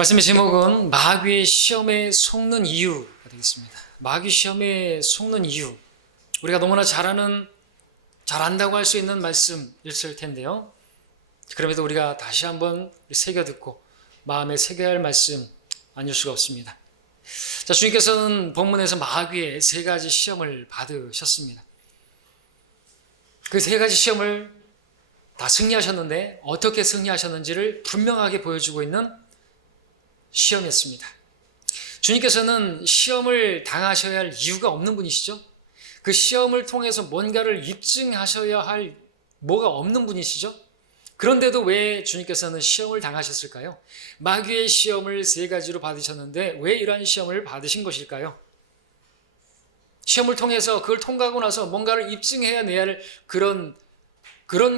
말씀의 제목은 마귀의 시험에 속는 이유가 되겠습니다. 마귀 시험에 속는 이유. 우리가 너무나 잘 안다고 할 수 있는 말씀일을 텐데요. 그럼에도 우리가 다시 한번 새겨 듣고 마음에 새겨야 할 말씀 아닐 수가 없습니다. 자, 주님께서는 본문에서 마귀의 세 가지 시험을 받으셨습니다. 그 세 가지 시험을 다 승리하셨는데 어떻게 승리하셨는지를 분명하게 보여주고 있는 시험이었습니다. 주님께서는 시험을 당하셔야 할 이유가 없는 분이시죠. 그 시험을 통해서 뭔가를 입증하셔야 할 뭐가 없는 분이시죠. 그런데도 왜 주님께서는 시험을 당하셨을까요? 마귀의 시험을 세 가지로 받으셨는데 왜 이러한 시험을 받으신 것일까요? 시험을 통해서 그걸 통과하고 나서 뭔가를 입증해야 내야 할 그런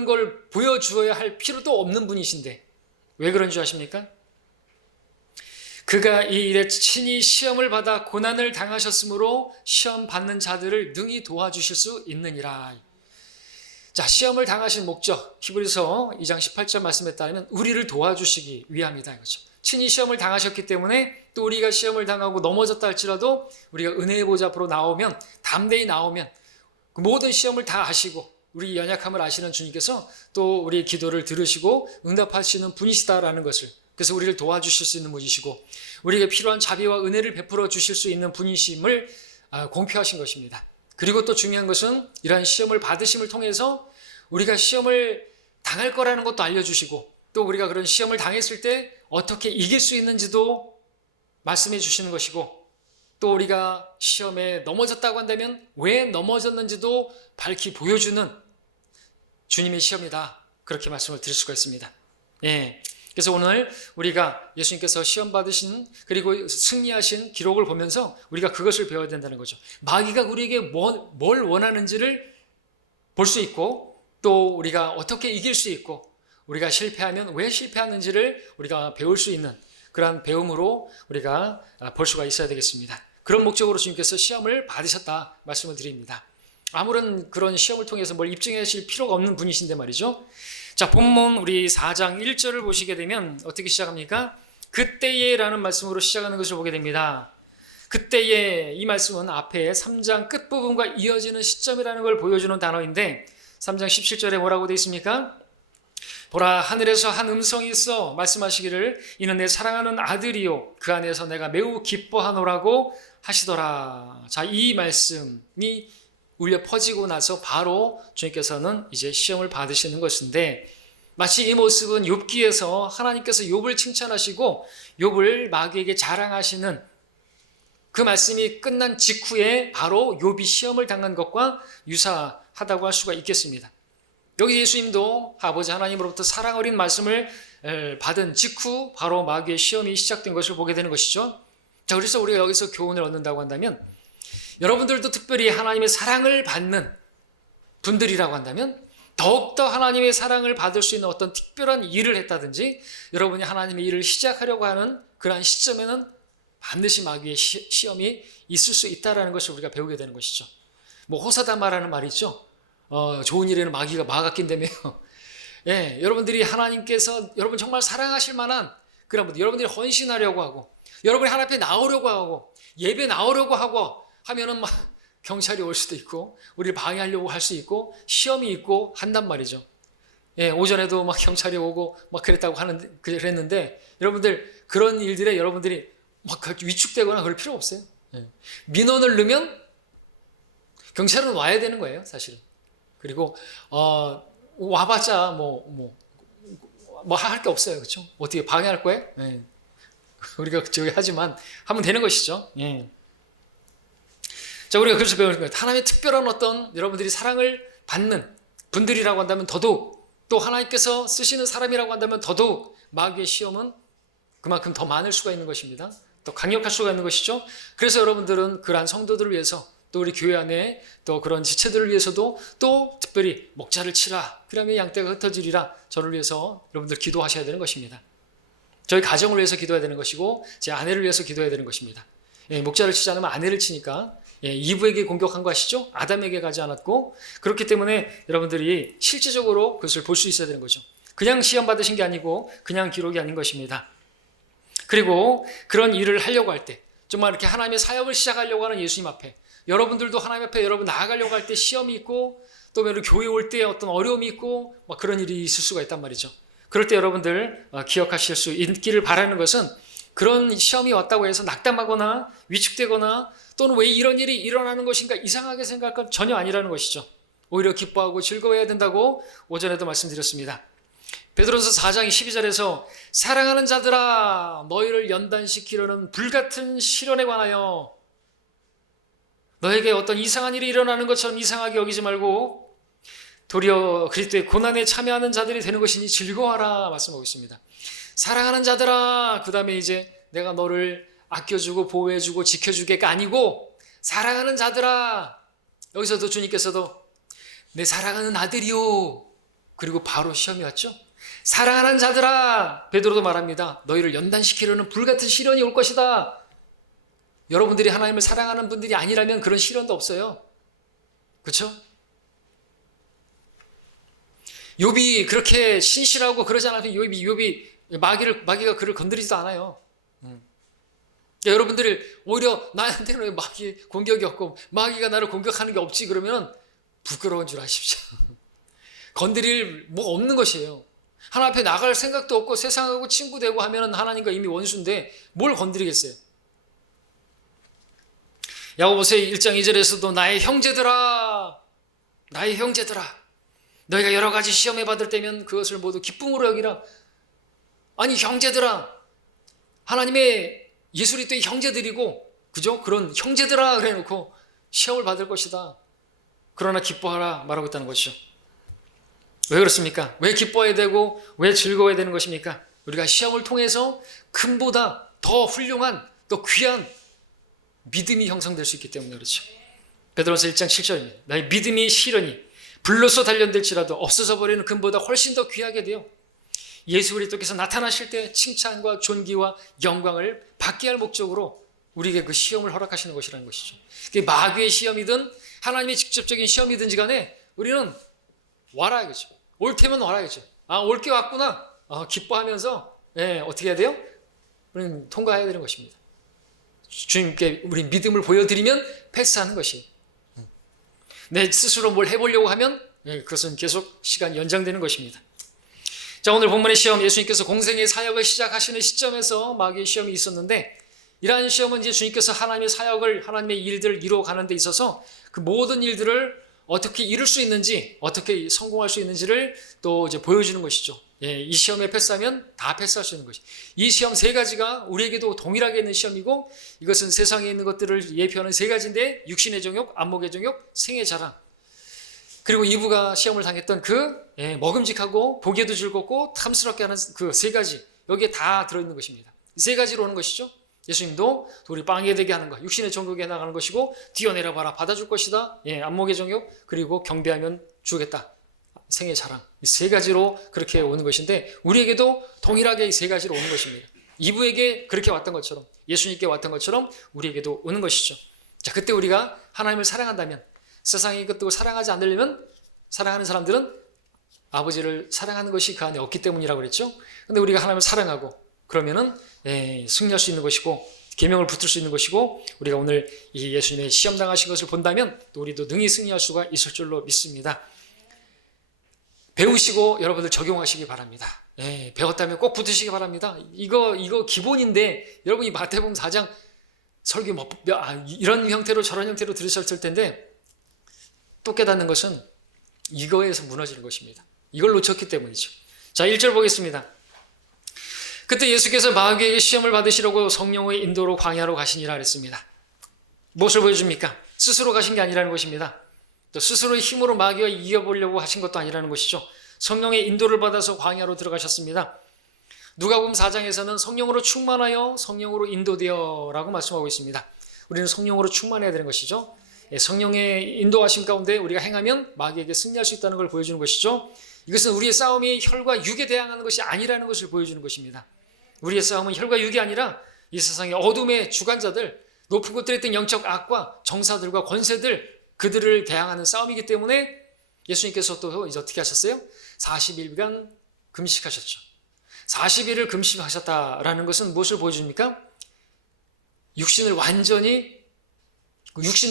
걸 보여주어야 할 필요도 없는 분이신데 왜 그런 줄 아십니까? 그가 이 일에 친히 시험을 받아 고난을 당하셨으므로 시험 받는 자들을 능히 도와주실 수 있느니라. 자, 시험을 당하신 목적, 히브리서 2장 18절 말씀에 따르면 우리를 도와주시기 위함이다 이거죠. 친히 시험을 당하셨기 때문에 또 우리가 시험을 당하고 넘어졌다 할지라도 우리가 은혜의 보좌 앞으로 나오면, 담대히 나오면 그 모든 시험을 다 아시고 우리 연약함을 아시는 주님께서 또 우리의 기도를 들으시고 응답하시는 분이시다라는 것을, 그래서 우리를 도와주실 수 있는 분이시고 우리에게 필요한 자비와 은혜를 베풀어 주실 수 있는 분이심을 공표하신 것입니다. 그리고 또 중요한 것은 이러한 시험을 받으심을 통해서 우리가 시험을 당할 거라는 것도 알려주시고 또 우리가 그런 시험을 당했을 때 어떻게 이길 수 있는지도 말씀해 주시는 것이고 또 우리가 시험에 넘어졌다고 한다면 왜 넘어졌는지도 밝히 보여주는 주님의 시험이다, 그렇게 말씀을 드릴 수가 있습니다. 예. 그래서 오늘 우리가 예수님께서 시험 받으신 그리고 승리하신 기록을 보면서 우리가 그것을 배워야 된다는 거죠. 마귀가 우리에게 뭘 원하는지를 볼 수 있고 또 우리가 어떻게 이길 수 있고 우리가 실패하면 왜 실패하는지를 우리가 배울 수 있는 그러한 배움으로 우리가 볼 수가 있어야 되겠습니다. 그런 목적으로 주님께서 시험을 받으셨다 말씀을 드립니다. 아무런 그런 시험을 통해서 뭘 입증하실 필요가 없는 분이신데 말이죠. 자, 본문 우리 4장 1절을 보시게 되면 어떻게 시작합니까? 그때에 라는 말씀으로 시작하는 것을 보게 됩니다. 그때에, 이 말씀은 앞에 3장 끝부분과 이어지는 시점이라는 걸 보여주는 단어인데 3장 17절에 뭐라고 되어 있습니까? 보라, 하늘에서 한 음성이 있어 말씀하시기를 이는 내 사랑하는 아들이요 그 안에서 내가 매우 기뻐하노라고 하시더라. 자, 이 말씀이 울려 퍼지고 나서 바로 주님께서는 이제 시험을 받으시는 것인데 마치 이 모습은 욥기에서 하나님께서 욥을 칭찬하시고 욥을 마귀에게 자랑하시는 그 말씀이 끝난 직후에 바로 욥이 시험을 당한 것과 유사하다고 할 수가 있겠습니다. 여기 예수님도 아버지 하나님으로부터 사랑 어린 말씀을 받은 직후 바로 마귀의 시험이 시작된 것을 보게 되는 것이죠. 자, 그래서 우리가 여기서 교훈을 얻는다고 한다면 여러분들도 특별히 하나님의 사랑을 받는 분들이라고 한다면 더욱더 하나님의 사랑을 받을 수 있는 어떤 특별한 일을 했다든지 여러분이 하나님의 일을 시작하려고 하는 그러한 시점에는 반드시 마귀의 시험이 있을 수 있다는 것을 우리가 배우게 되는 것이죠. 뭐 호사다마라는 말이 있죠. 좋은 일에는 마귀가 막아 낀다며. 예, 여러분들이 하나님께서 여러분 정말 사랑하실 만한 그런 분들, 여러분들이 헌신하려고 하고 여러분이 하나님 앞에 나오려고 하고 예배 나오려고 하고 하면은 막 경찰이 올 수도 있고 우리를 방해하려고 할 수 있고 시험이 있고 한단 말이죠. 예, 오전에도 막 경찰이 오고 막 그랬는데 여러분들 그런 일들에 여러분들이 막 위축되거나 그럴 필요 없어요. 예. 민원을 넣으면 경찰은 와야 되는 거예요, 사실은. 그리고 와봤자 뭐 할 게 없어요, 그렇죠? 어떻게 방해할 거예요? 예. 우리가 저기 하지만 하면 되는 것이죠. 예. 자, 우리가 그래서 배우는 거예요. 하나님의 특별한 어떤 여러분들이 사랑을 받는 분들이라고 한다면 더더욱 또 하나님께서 쓰시는 사람이라고 한다면 더더욱 마귀의 시험은 그만큼 더 많을 수가 있는 것입니다. 또 강력할 수가 있는 것이죠. 그래서 여러분들은 그러한 성도들을 위해서 또 우리 교회 안에 또 그런 지체들을 위해서도 또 특별히 목자를 치라 그러면 양떼가 흩어지리라 저를 위해서 여러분들 기도하셔야 되는 것입니다. 저희 가정을 위해서 기도해야 되는 것이고 제 아내를 위해서 기도해야 되는 것입니다. 예, 목자를 치지 않으면 아내를 치니까 이브에게 공격한 거 아시죠? 아담에게 가지 않았고 그렇기 때문에 여러분들이 실질적으로 그것을 볼 수 있어야 되는 거죠. 그냥 시험 받으신 게 아니고 그냥 기록이 아닌 것입니다. 그리고 그런 일을 하려고 할 때, 정말 이렇게 하나님의 사역을 시작하려고 하는 예수님 앞에, 여러분들도 하나님 앞에 여러분 나아가려고 할 때 시험이 있고, 또 교회 올 때 어떤 어려움이 있고, 막 그런 일이 있을 수가 있단 말이죠. 그럴 때 여러분들 기억하실 수 있기를 바라는 것은, 그런 시험이 왔다고 해서 낙담하거나 위축되거나 또는 왜 이런 일이 일어나는 것인가 이상하게 생각할 건 전혀 아니라는 것이죠. 오히려 기뻐하고 즐거워해야 된다고 오전에도 말씀드렸습니다. 베드로서 4장 12절에서 사랑하는 자들아 너희를 연단시키려는 불같은 시련에 관하여 너에게 어떤 이상한 일이 일어나는 것처럼 이상하게 여기지 말고 도리어 그리스도의 고난에 참여하는 자들이 되는 것이니 즐거워하라 말씀하고 있습니다. 사랑하는 자들아, 그 다음에 이제 내가 너를 아껴주고 보호해주고 지켜주게가 아니고 사랑하는 자들아, 여기서도 주님께서도 내 사랑하는 아들이요, 그리고 바로 시험이 왔죠. 사랑하는 자들아, 베드로도 말합니다. 너희를 연단시키려는 불같은 시련이 올 것이다. 여러분들이 하나님을 사랑하는 분들이 아니라면 그런 시련도 없어요. 그렇죠? 욥이 그렇게 신실하고 그러지 않아도 욥이 마귀가 그를 건드리지도 않아요. 여러분들이 오히려 나한테는 왜 마귀 공격이 없고 마귀가 나를 공격하는 게 없지 그러면 부끄러운 줄 아십시오. 건드릴 뭐가 없는 것이에요. 하나님 앞에 나갈 생각도 없고 세상하고 친구 되고 하면 하나님과 이미 원수인데 뭘 건드리겠어요. 야고보서 1장 2절에서도 나의 형제들아 너희가 여러 가지 시험에 받을 때면 그것을 모두 기쁨으로 여기라. 아니 형제들아, 하나님의 예수 그리스도의 형제들이고, 그죠? 그런 형제들아 그래 놓고 시험을 받을 것이다. 그러나 기뻐하라 말하고 있다는 것이죠. 왜 그렇습니까? 왜 기뻐해야 되고 왜 즐거워야 되는 것입니까? 우리가 시험을 통해서 금보다 더 훌륭한, 더 귀한 믿음이 형성될 수 있기 때문에 그렇죠. 베드로서 1장 7절입니다. 나의 믿음이 시련이 불로서 단련될지라도 없어져 버리는 금보다 훨씬 더 귀하게 돼요. 예수 그리스도께서 나타나실 때 칭찬과 존귀와 영광을 받게 할 목적으로 우리에게 그 시험을 허락하시는 것이라는 것이죠. 그게 마귀의 시험이든 하나님의 직접적인 시험이든지 간에 우리는 와라야겠죠. 올 테면 와라야겠죠. 아, 올 게 왔구나. 기뻐하면서 어떻게 해야 돼요? 우리는 통과해야 되는 것입니다. 주님께 우리 믿음을 보여드리면 패스하는 것이에요. 내 스스로 뭘 해보려고 하면 그것은 계속 시간이 연장되는 것입니다. 자, 오늘 본문의 시험, 예수님께서 공생의 사역을 시작하시는 시점에서 마귀의 시험이 있었는데, 이러한 시험은 이제 주님께서 하나님의 사역을, 하나님의 일들을 이루어가는 데 있어서 그 모든 일들을 어떻게 이룰 수 있는지, 어떻게 성공할 수 있는지를 또 이제 보여주는 것이죠. 이 시험에 패스하면 다 패스할 수 있는 것이. 이 시험 세 가지가 우리에게도 동일하게 있는 시험이고, 이것은 세상에 있는 것들을 예표하는 세 가지인데, 육신의 정욕, 안목의 정욕, 생의 자랑. 그리고 이브가 시험을 당했던 먹음직하고 보기에도 즐겁고 탐스럽게 하는 그 세 가지, 여기에 다 들어있는 것입니다. 이 세 가지로 오는 것이죠. 예수님도 우리 빵에 되게 하는 것, 육신의 정욕에 나가는 것이고, 뛰어내려 봐라 받아줄 것이다, 안목의 정욕, 그리고 경배하면 주겠다, 생의 자랑. 이 세 가지로 그렇게 오는 것인데, 우리에게도 동일하게 이 세 가지로 오는 것입니다. 이브에게 그렇게 왔던 것처럼, 예수님께 왔던 것처럼 우리에게도 오는 것이죠. 자, 그때 우리가 하나님을 사랑한다면, 세상의 것도 사랑하지 않으려면, 사랑하는 사람들은 아버지를 사랑하는 것이 그 안에 없기 때문이라고 그랬죠. 근데 우리가 하나님을 사랑하고 그러면은 승리할 수 있는 것이고, 계명을 붙들 수 있는 것이고, 우리가 오늘 이 예수님의 시험 당하신 것을 본다면 또 우리도 능히 승리할 수가 있을 줄로 믿습니다. 배우시고 여러분들 적용하시기 바랍니다. 배웠다면 꼭 붙으시기 바랍니다. 이거 기본인데, 여러분이 마태복음 4장 설교 이런 형태로 저런 형태로 들으셨을 텐데, 또 깨닫는 것은 이거에서 무너지는 것입니다. 이걸 놓쳤기 때문이죠. 자, 1절 보겠습니다. 그때 예수께서 마귀에게 시험을 받으시려고 성령의 인도로 광야로 가시니라 그랬습니다. 무엇을 보여줍니까? 스스로 가신 게 아니라는 것입니다. 또 스스로의 힘으로 마귀와 이겨보려고 하신 것도 아니라는 것이죠. 성령의 인도를 받아서 광야로 들어가셨습니다. 누가복음 4장에서는 성령으로 충만하여 성령으로 인도되어 라고 말씀하고 있습니다. 우리는 성령으로 충만해야 되는 것이죠. 성령의 인도하심 가운데 우리가 행하면 마귀에게 승리할 수 있다는 걸 보여주는 것이죠. 이것은 우리의 싸움이 혈과 육에 대항하는 것이 아니라는 것을 보여주는 것입니다. 우리의 싸움은 혈과 육이 아니라 이 세상의 어둠의 주관자들, 높은 곳들에 있던 영적 악과 정사들과 권세들, 그들을 대항하는 싸움이기 때문에 예수님께서 또 이제 어떻게 하셨어요? 40일간 금식하셨죠. 40일을 금식하셨다라는 것은 무엇을 보여줍니까? 육신의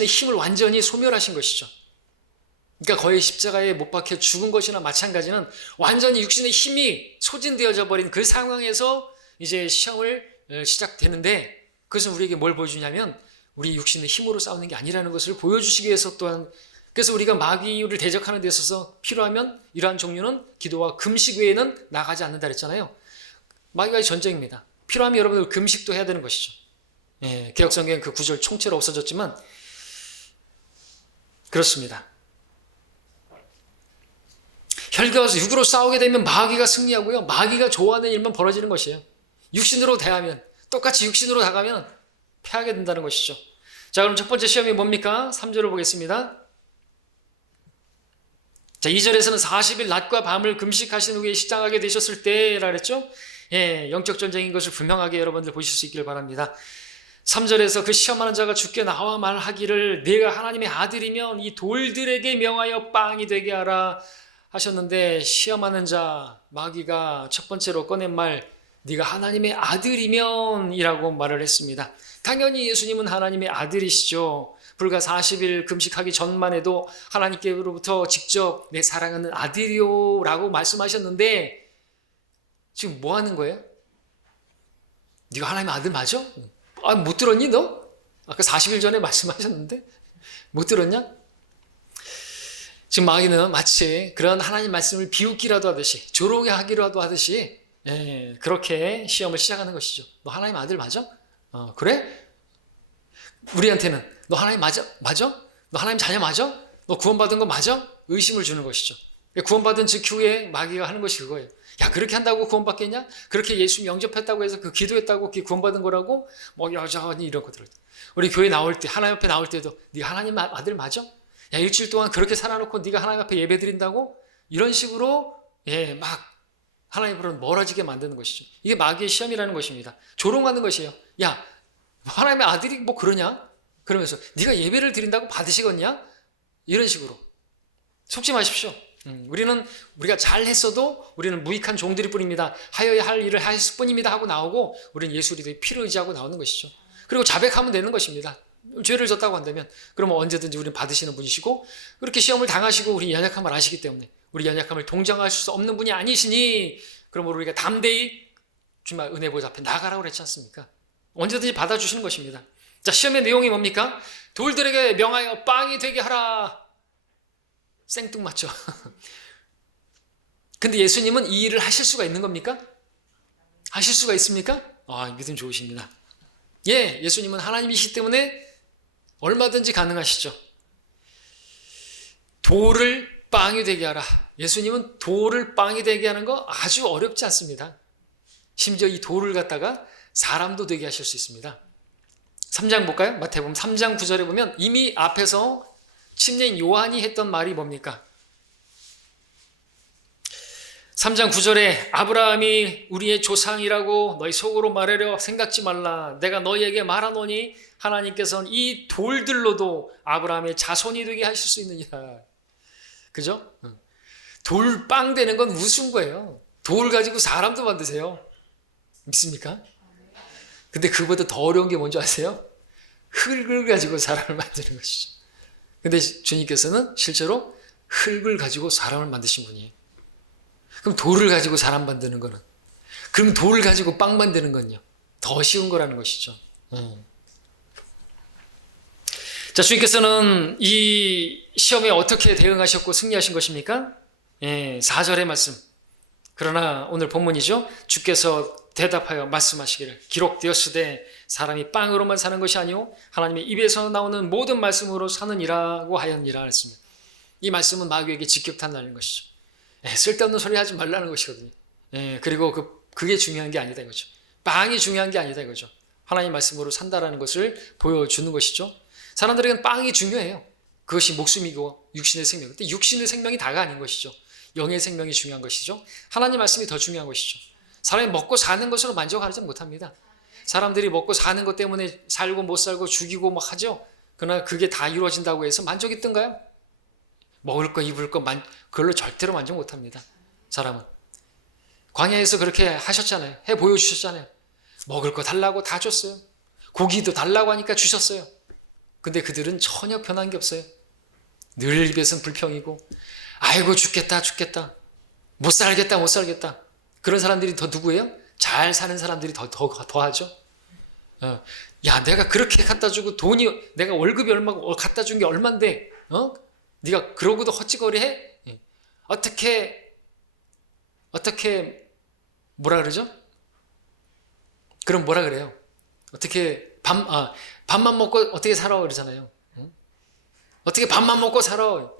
힘을 완전히 소멸하신 것이죠. 그러니까 거의 십자가에 못 박혀 죽은 것이나 마찬가지는 완전히 육신의 힘이 소진되어져 버린 그 상황에서 이제 시험을 시작되는데, 그것은 우리에게 뭘 보여주냐면 우리 육신의 힘으로 싸우는 게 아니라는 것을 보여주시기 위해서 또한, 그래서 우리가 마귀를 대적하는 데 있어서 필요하면 이러한 종류는 기도와 금식 외에는 나가지 않는다 그랬잖아요. 마귀와의 전쟁입니다. 필요하면 여러분들 금식도 해야 되는 것이죠. 개혁성경엔 그 구절 총체로 없어졌지만 그렇습니다. 혈과 육으로 싸우게 되면 마귀가 승리하고요, 마귀가 좋아하는 일만 벌어지는 것이에요. 육신으로 대하면, 똑같이 육신으로 다가면 패하게 된다는 것이죠. 자, 그럼 첫 번째 시험이 뭡니까? 3절을 보겠습니다. 자, 2절에서는 40일 낮과 밤을 금식하신 후에 시장하게 되셨을 때라 그랬죠? 영적 전쟁인 것을 분명하게 여러분들 보실 수 있기를 바랍니다. 3절에서 그 시험하는 자가 주께 나와 말하기를 내가 하나님의 아들이면 이 돌들에게 명하여 빵이 되게 하라 하셨는데, 시험하는 자 마귀가 첫 번째로 꺼낸 말, 네가 하나님의 아들이면 이라고 말을 했습니다. 당연히 예수님은 하나님의 아들이시죠. 불과 40일 금식하기 전만 해도 하나님께로부터 직접 내 사랑하는 아들이요 라고 말씀하셨는데, 지금 뭐 하는 거예요? 네가 하나님의 아들 맞아? 못 들었니 너? 아까 40일 전에 말씀하셨는데 못 들었냐? 지금 마귀는 마치 그런 하나님 말씀을 비웃기라도 하듯이, 조롱해 하기라도 하듯이 그렇게 시험을 시작하는 것이죠. 너 하나님 아들 맞아? 그래? 우리한테는 너 하나님 맞아? 너 하나님 자녀 맞아? 너 구원받은 거 맞아? 의심을 주는 것이죠. 구원받은 직후에 마귀가 하는 것이 그거예요. 야, 그렇게 한다고 구원받겠냐? 그렇게 예수 영접했다고 해서 그 기도했다고 그게 구원받은 거라고? 여전히 이런 것들을. 우리 교회 나올 때, 하나님 앞에 나올 때도 네가 하나님 아들 맞아? 야, 일주일 동안 그렇게 살아놓고 네가 하나님 앞에 예배 드린다고? 이런 식으로 막 하나님으로 멀어지게 만드는 것이죠. 이게 마귀의 시험이라는 것입니다. 조롱하는 것이에요. 야, 하나님의 아들이 뭐 그러냐? 그러면서 네가 예배를 드린다고 받으시겠냐? 이런 식으로. 속지 마십시오. 우리가 잘했어도 우리는 무익한 종들일 뿐입니다. 하여야 할 일을 하였을 뿐입니다 하고 나오고, 우리는 예수 그리스도의 피를 의지하고 나오는 것이죠. 그리고 자백하면 되는 것입니다. 죄를 졌다고 한다면 그러면 언제든지 우리는 받으시는 분이시고, 그렇게 시험을 당하시고 우리 연약함을 아시기 때문에 우리 연약함을 동정할 수 없는 분이 아니시니, 그러므로 우리가 담대히 주님의 은혜 보좌 앞에 나가라고 그랬지 않습니까? 언제든지 받아주시는 것입니다. 자, 시험의 내용이 뭡니까? 돌들에게 명하여 빵이 되게 하라. 생뚱맞죠. 근데 예수님은 이 일을 하실 수가 있는 겁니까? 하실 수가 있습니까? 믿음 좋으십니다. 예수님은 하나님이시기 때문에 얼마든지 가능하시죠. 돌을 빵이 되게 하라. 예수님은 돌을 빵이 되게 하는 거 아주 어렵지 않습니다. 심지어 이 돌을 갖다가 사람도 되게 하실 수 있습니다. 3장 볼까요? 마태복음 3장 9절에 보면 이미 앞에서 침례인 요한이 했던 말이 뭡니까? 3장 9절에 아브라함이 우리의 조상이라고 너희 속으로 말하려 생각지 말라. 내가 너희에게 말하노니 하나님께서는 이 돌들로도 아브라함의 자손이 되게 하실 수 있느니라. 그죠? 돌빵 되는 건 우스운 거예요. 돌 가지고 사람도 만드세요. 믿습니까? 근데 그보다 더 어려운 게 뭔지 아세요? 흙을 가지고 사람을 만드는 것이죠. 근데 주님께서는 실제로 흙을 가지고 사람을 만드신 분이에요. 그럼 돌을 가지고 사람 만드는 거는, 그럼 돌을 가지고 빵 만드는 건요, 더 쉬운 거라는 것이죠. 자, 주님께서는 이 시험에 어떻게 대응하셨고 승리하신 것입니까? 4절의 말씀. 그러나 오늘 본문이죠. 주께서 대답하여 말씀하시기를 기록되었으되 사람이 빵으로만 사는 것이 아니오 하나님의 입에서 나오는 모든 말씀으로 사느니라고 하였니라 했습니다. 이 말씀은 마귀에게 직격탄나는 것이죠. 쓸데없는 소리 하지 말라는 것이거든요. 그리고 그게 중요한 게 아니다 이거죠. 빵이 중요한 게 아니다 이거죠. 하나님 말씀으로 산다라는 것을 보여주는 것이죠. 사람들에게는 빵이 중요해요. 그것이 목숨이고 육신의 생명. 근데 육신의 생명이 다가 아닌 것이죠. 영의 생명이 중요한 것이죠. 하나님 말씀이 더 중요한 것이죠. 사람이 먹고 사는 것으로 만족하지 못합니다. 사람들이 먹고 사는 것 때문에 살고 못 살고 죽이고 막 하죠. 그러나 그게 다 이루어진다고 해서 만족이 뜬가요? 먹을 거 입을 거 그걸로 절대로 만족 못합니다. 사람은. 광야에서 그렇게 하셨잖아요. 해 보여주셨잖아요. 먹을 거 달라고 다 줬어요. 고기도 달라고 하니까 주셨어요. 근데 그들은 전혀 변한 게 없어요. 늘 입에서는 불평이고, 아이고 죽겠다 죽겠다, 못 살겠다 못 살겠다. 그런 사람들이 더 누구예요? 잘 사는 사람들이 더 하죠. 야, 내가 그렇게 갖다 주고 돈이, 내가 월급이 얼마고 갖다 준 게 얼만데, 네가 그러고도 헛짓거리해? 어떻게 뭐라 그러죠? 그럼 뭐라 그래요? 어떻게 밥만 먹고 어떻게 살아 그러잖아요. 어떻게 밥만 먹고 살아?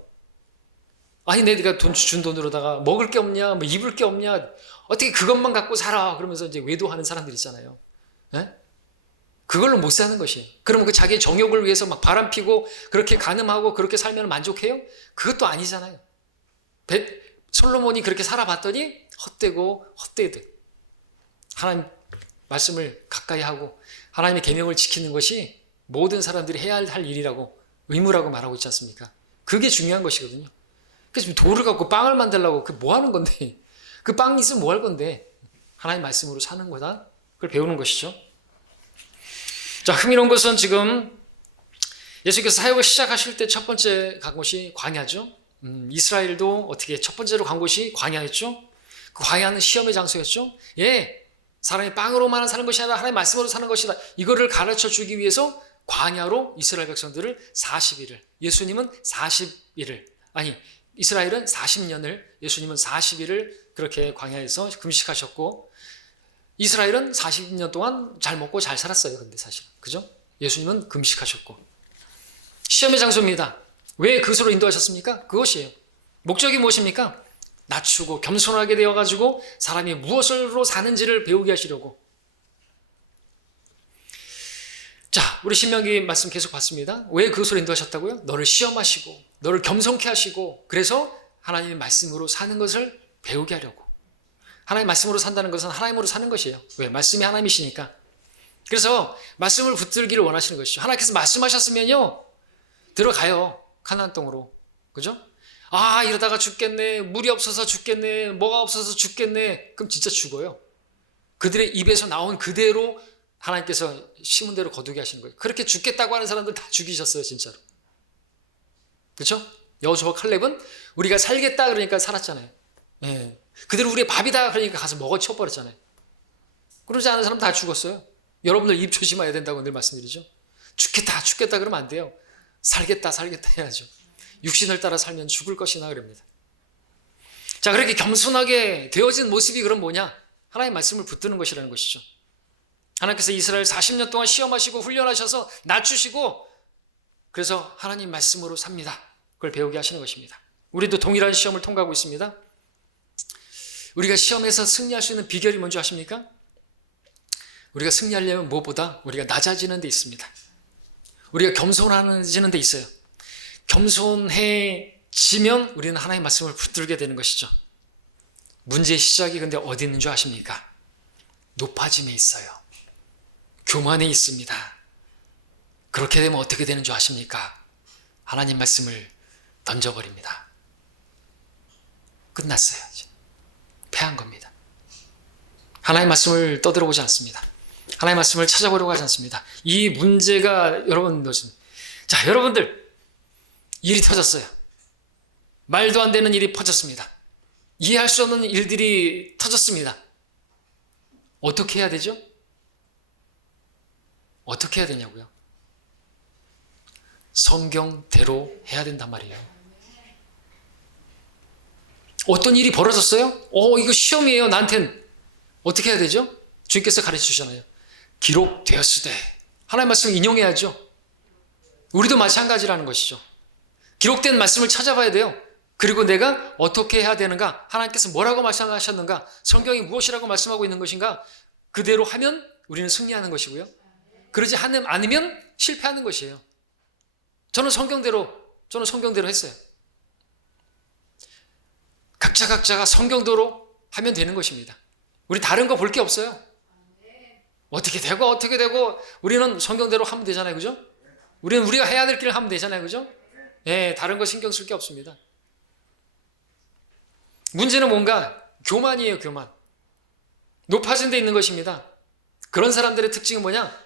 아니 내가 준 돈으로다가 먹을 게 없냐, 뭐 입을 게 없냐, 어떻게 그것만 갖고 살아? 그러면서 이제 외도하는 사람들 있잖아요. 예? 그걸로 못 사는 것이에요. 그러면 그 자기의 정욕을 위해서 막 바람 피고 그렇게 간음하고 그렇게 살면 만족해요? 그것도 아니잖아요. 솔로몬이 그렇게 살아봤더니 헛되고 헛되듯 하나님 말씀을 가까이 하고 하나님의 계명을 지키는 것이 모든 사람들이 해야 할 일이라고, 의무라고 말하고 있지 않습니까? 그게 중요한 것이거든요. 그래서 돌을 갖고 빵을 만들려고 그 뭐 하는 건데, 그 빵이 있으면 뭐 할 건데, 하나님 말씀으로 사는 거다. 그걸 배우는 것이죠. 자, 흥미로운 것은 지금 예수께서 사역을 시작하실 때 첫 번째 간 곳이 광야죠. 이스라엘도 어떻게 첫 번째로 간 곳이 광야였죠. 그 광야는 시험의 장소였죠. 예, 사람이 빵으로만 사는 것이 아니라 하나님의 말씀으로 사는 것이다. 이거를 가르쳐 주기 위해서 광야로 이스라엘 백성들을 40일을, 예수님은 40일을, 아니 이스라엘은 40년을, 예수님은 40일을 그렇게 광야에서 금식하셨고, 이스라엘은 40년 동안 잘 먹고 잘 살았어요. 근데 사실 그죠? 예수님은 금식하셨고. 시험의 장소입니다. 왜 그것으로 인도하셨습니까? 그것이에요. 목적이 무엇입니까? 낮추고 겸손하게 되어가지고 사람이 무엇으로 사는지를 배우게 하시려고. 자, 우리 신명기 말씀 계속 봤습니다. 왜 그것으로 인도하셨다고요? 너를 시험하시고 너를 겸손케 하시고, 그래서 하나님의 말씀으로 사는 것을 배우게 하려고. 하나님의 말씀으로 산다는 것은 하나님으로 사는 것이에요. 왜? 말씀이 하나님이시니까. 그래서 말씀을 붙들기를 원하시는 것이죠. 하나님께서 말씀하셨으면요, 들어가요. 가나안 땅으로. 그죠? 아, 이러다가 죽겠네. 물이 없어서 죽겠네. 뭐가 없어서 죽겠네. 그럼 진짜 죽어요. 그들의 입에서 나온 그대로 하나님께서 심은 대로 거두게 하시는 거예요. 그렇게 죽겠다고 하는 사람들 다 죽이셨어요, 진짜로. 그렇죠? 여호수아와 칼렙은 우리가 살겠다 그러니까 살았잖아요. 예. 그들은 우리의 밥이다 그러니까 가서 먹어 치워버렸잖아요. 그러지 않은 사람 다 죽었어요. 여러분들 입 조심해야 된다고 늘 말씀드리죠. 죽겠다 그러면 안 돼요. 살겠다 해야죠. 육신을 따라 살면 죽을 것이나 그럽니다. 자, 그렇게 겸손하게 되어진 모습이 그럼 뭐냐? 하나님의 말씀을 붙드는 것이라는 것이죠. 하나님께서 이스라엘 40년 동안 시험하시고 훈련하셔서 낮추시고, 그래서 하나님 말씀으로 삽니다. 그걸 배우게 하시는 것입니다. 우리도 동일한 시험을 통과하고 있습니다. 우리가 시험에서 승리할 수 있는 비결이 뭔지 아십니까? 우리가 승리하려면 무엇보다 우리가 낮아지는 데 있습니다. 우리가 겸손해지는 데 있어요. 겸손해지면 우리는 하나님의 말씀을 붙들게 되는 것이죠. 문제의 시작이 근데 어디 있는 줄 아십니까? 높아짐에 있어요. 교만에 있습니다. 그렇게 되면 어떻게 되는 줄 아십니까? 하나님 말씀을 던져버립니다. 끝났어요. 패한 겁니다. 하나님 말씀을 떠들어보지 않습니다. 하나님 말씀을 찾아보려고 하지 않습니다. 이 문제가 자, 여러분들 일이 터졌어요. 말도 안 되는 일이 퍼졌습니다. 이해할 수 없는 일들이 터졌습니다. 어떻게 해야 되죠? 어떻게 해야 되냐고요? 성경대로 해야 된단 말이에요. 어떤 일이 벌어졌어요? 이거 시험이에요. 나한텐 어떻게 해야 되죠? 주님께서 가르쳐 주잖아요. 기록되었으되. 하나님의 말씀을 인용해야죠. 우리도 마찬가지라는 것이죠. 기록된 말씀을 찾아봐야 돼요. 그리고 내가 어떻게 해야 되는가? 하나님께서 뭐라고 말씀하셨는가? 성경이 무엇이라고 말씀하고 있는 것인가? 그대로 하면 우리는 승리하는 것이고요. 그러지 않으면 실패하는 것이에요. 저는 성경대로 했어요. 각자가 성경대로 하면 되는 것입니다. 우리 다른 거 볼 게 없어요. 어떻게 되고 우리는 성경대로 하면 되잖아요. 그죠? 우리는 우리가 해야 될 길을 하면 되잖아요. 그죠? 예, 다른 거 신경 쓸 게 없습니다. 문제는 뭔가 교만이에요. 교만. 높아진 데 있는 것입니다. 그런 사람들의 특징은 뭐냐?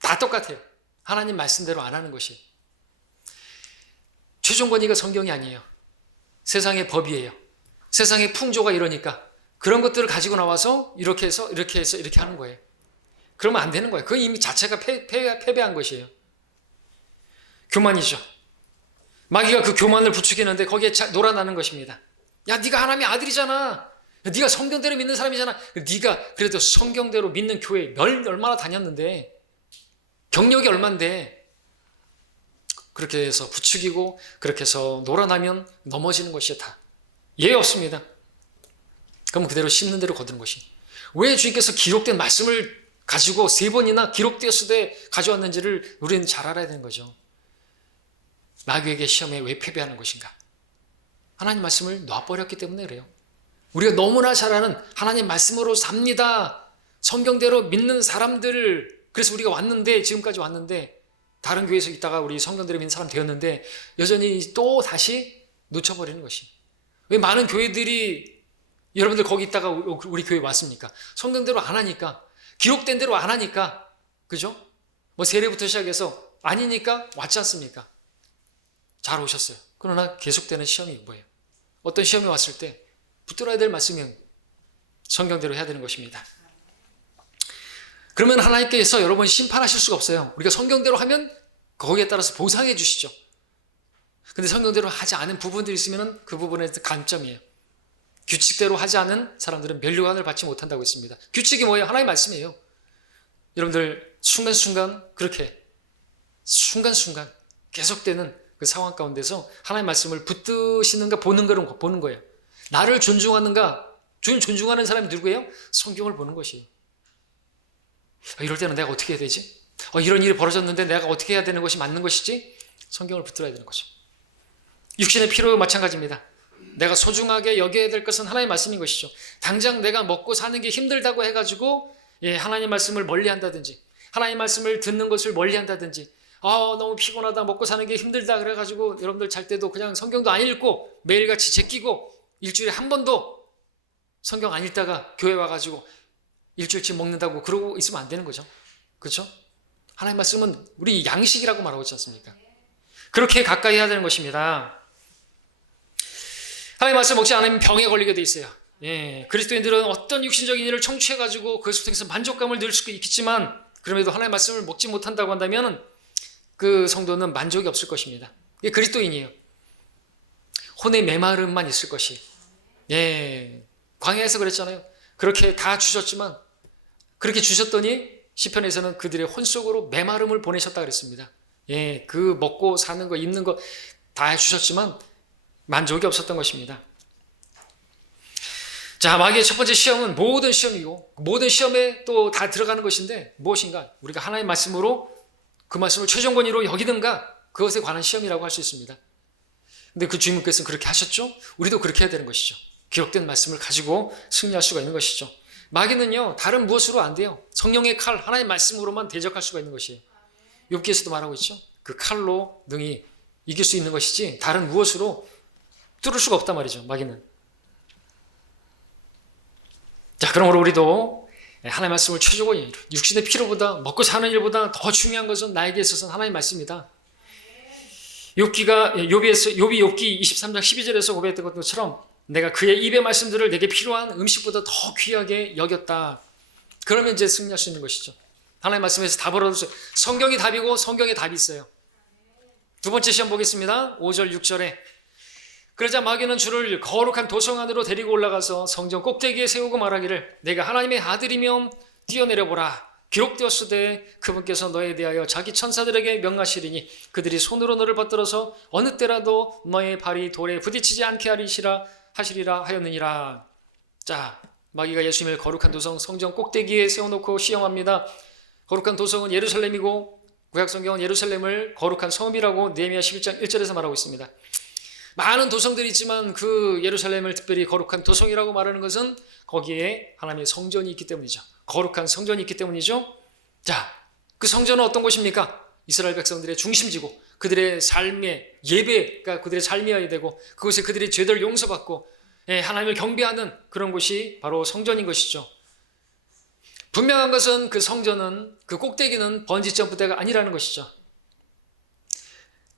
다 똑같아요. 하나님 말씀대로 안 하는 것이. 최종 권위가 성경이 아니에요. 세상의 법이에요. 세상의 풍조가 이러니까 그런 것들을 가지고 나와서 이렇게 해서 이렇게 하는 거예요. 그러면 안 되는 거예요. 그건 이미 자체가 패배한 것이에요. 교만이죠. 마귀가 그 교만을 부추기는데 거기에 놀아나는 것입니다. 야, 네가 하나님의 아들이잖아. 네가 성경대로 믿는 사람이잖아. 네가 그래도 성경대로 믿는 교회 얼마나 다녔는데, 경력이 얼만데, 그렇게 해서 부추기고 그렇게 해서 놀아나면 넘어지는 것이 다 예외 없습니다. 그럼 그대로 심는 대로 거두는 것이. 왜 주님께서 기록된 말씀을 가지고 3번이나 기록되었으되 가져왔는지를 우리는 잘 알아야 되는 거죠. 마귀에게 시험에 왜 패배하는 것인가? 하나님 말씀을 놔버렸기 때문에 그래요. 우리가 너무나 잘 아는 하나님 말씀으로 삽니다. 성경대로 믿는 사람들, 그래서 우리가 왔는데, 지금까지 왔는데, 다른 교회에서 있다가 우리 성경대로 믿는 사람 되었는데 여전히 또 다시 놓쳐버리는 것이. 왜 많은 교회들이 여러분들 거기 있다가 우리 교회 왔습니까? 성경대로 안 하니까, 기록된 대로 안 하니까, 그죠? 뭐 세례부터 시작해서 아니니까 왔지 않습니까? 잘 오셨어요. 그러나 계속되는 시험이 뭐예요? 어떤 시험이 왔을 때 붙들어야 될 말씀은 성경대로 해야 되는 것입니다. 그러면 하나님께서 여러분 심판하실 수가 없어요. 우리가 성경대로 하면 거기에 따라서 보상해 주시죠. 근데 성경대로 하지 않은 부분들이 있으면 그 부분에 관점이에요. 규칙대로 하지 않은 사람들은 면류관을 받지 못한다고 했습니다. 규칙이 뭐예요? 하나님의 말씀이에요. 여러분들 순간순간 그렇게 순간순간 계속되는 그 상황 가운데서 하나님의 말씀을 붙드시는가 보는 거예요. 나를 존중하는가? 존중하는 사람이 누구예요? 성경을 보는 것이에요. 이럴 때는 내가 어떻게 해야 되지? 이런 일이 벌어졌는데 내가 어떻게 해야 되는 것이 맞는 것이지? 성경을 붙들어야 되는 거죠. 육신의 피로 마찬가지입니다. 내가 소중하게 여겨야 될 것은 하나님의 말씀인 것이죠. 당장 내가 먹고 사는 게 힘들다고 해가지고 하나님 말씀을 멀리한다든지, 하나님 말씀을 듣는 것을 멀리한다든지, 너무 피곤하다, 먹고 사는 게 힘들다 그래가지고 여러분들 잘 때도 그냥 성경도 안 읽고 매일같이 제끼고 일주일에 한 번도 성경 안 읽다가 교회 와가지고 일주일치 먹는다고 그러고 있으면 안 되는 거죠. 그렇죠? 하나님 말씀은 우리 양식이라고 말하고 있지 않습니까? 그렇게 가까이 해야 되는 것입니다. 하나님 말씀 먹지 않으면 병에 걸리게 돼 있어요. 그리스도인들은 어떤 육신적인 일을 청취해가지고 그것을 통해서 만족감을 늘 수 있겠지만, 그럼에도 하나님 말씀을 먹지 못한다고 한다면 그 성도는 만족이 없을 것입니다. 이게 그리스도인이에요. 혼의 메마름만 있을 것이. 광야에서 그랬잖아요. 그렇게 다 주셨지만, 그렇게 주셨더니 시편에서는 그들의 혼 속으로 메마름을 보내셨다 그랬습니다. 그 먹고 사는 거, 입는 거 다 해주셨지만 만족이 없었던 것입니다. 자, 마귀의 첫 번째 시험은 모든 시험이고, 모든 시험에 또 다 들어가는 것인데 무엇인가? 우리가 하나님의 말씀으로 그 말씀을 최종 권위로 여기든가, 그것에 관한 시험이라고 할 수 있습니다. 근데 그 주님께서는 그렇게 하셨죠? 우리도 그렇게 해야 되는 것이죠. 기록된 말씀을 가지고 승리할 수가 있는 것이죠. 마귀는요, 다른 무엇으로 안 돼요. 성령의 칼, 하나님의 말씀으로만 대적할 수가 있는 것이에요. 욥기에서도 말하고 있죠. 그 칼로 능히 이길 수 있는 것이지 다른 무엇으로 뚫을 수가 없단 말이죠, 마귀는. 자, 그러므로 우리도 하나님의 말씀을 최고로, 육신의 필요보다, 먹고 사는 일보다 더 중요한 것은 나에게 있어서는 하나님의 말씀이다. 욥기 23장 12절에서 고백했던 것처럼 내가 그의 입의 말씀들을 내게 필요한 음식보다 더 귀하게 여겼다. 그러면 이제 승리할 수 있는 것이죠. 하나님의 말씀에서 답을 얻으세요. 성경이 답이고 성경에 답이 있어요. 두 번째 시험 보겠습니다. 5절 6절에 그러자 마귀는 주를 거룩한 도성 안으로 데리고 올라가서 성전 꼭대기에 세우고 말하기를 내가 하나님의 아들이면 뛰어내려보라. 기록되었으되 그분께서 너에 대하여 자기 천사들에게 명하시리니 그들이 손으로 너를 받들어서 어느 때라도 너의 발이 돌에 부딪히지 않게 하시리라 하였느니라. 자, 마귀가 예수님을 거룩한 도성 성전 꼭대기에 세워놓고 시험합니다. 거룩한 도성은 예루살렘이고 구약성경은 예루살렘을 거룩한 성이라고 느헤미야 11장 1절에서 말하고 있습니다. 많은 도성들이 있지만 그 예루살렘을 특별히 거룩한 도성이라고 말하는 것은 거기에 하나님의 성전이 있기 때문이죠. 거룩한 성전이 있기 때문이죠. 자, 그 성전은 어떤 곳입니까? 이스라엘 백성들의 중심지고 그들의 삶의 예배가 그들의 삶이어야 되고 그곳에 그들의 죄들을 용서받고 하나님을 경배하는 그런 곳이 바로 성전인 것이죠. 분명한 것은 그 성전은, 그 꼭대기는 번지점프대가 아니라는 것이죠.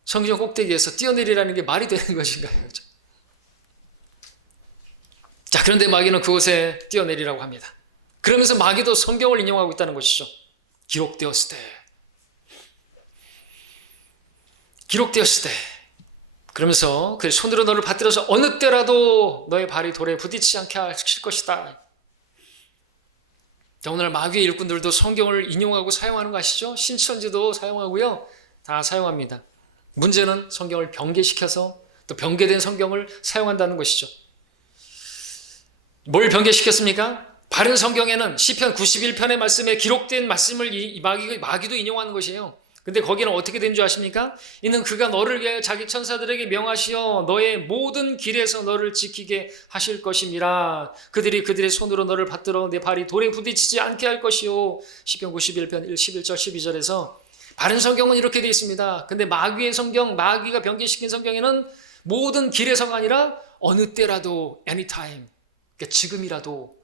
성전 꼭대기에서 뛰어내리라는 게 말이 되는 것인가요? 그렇죠? 자, 그런데 마귀는 그곳에 뛰어내리라고 합니다. 그러면서 마귀도 성경을 인용하고 있다는 것이죠. 기록되었을 때. 기록되었을 때. 그러면서 그 손으로 너를 받들어서 어느 때라도 너의 발이 돌에 부딪히지 않게 하실 것이다. 자, 오늘 마귀의 일꾼들도 성경을 인용하고 사용하는 거 아시죠? 신천지도 사용하고요. 다 사용합니다. 문제는 성경을 변개시켜서 또 변개된 성경을 사용한다는 것이죠. 뭘 변개시켰습니까? 바른 성경에는 시편 91편의 말씀에 기록된 말씀을 마귀도 인용하는 것이에요. 근데 거기는 어떻게 된 줄 아십니까? 이는 그가 너를 위하여 자기 천사들에게 명하시어 너의 모든 길에서 너를 지키게 하실 것임이라. 그들이 그들의 손으로 너를 받들어 내 발이 돌에 부딪히지 않게 할 것이요. 시편 91편 11절 12절에서 바른 성경은 이렇게 되어 있습니다. 근데 마귀의 성경, 마귀가 변개시킨 성경에는 모든 길에서가 아니라 어느 때라도, anytime, 그러니까 지금이라도,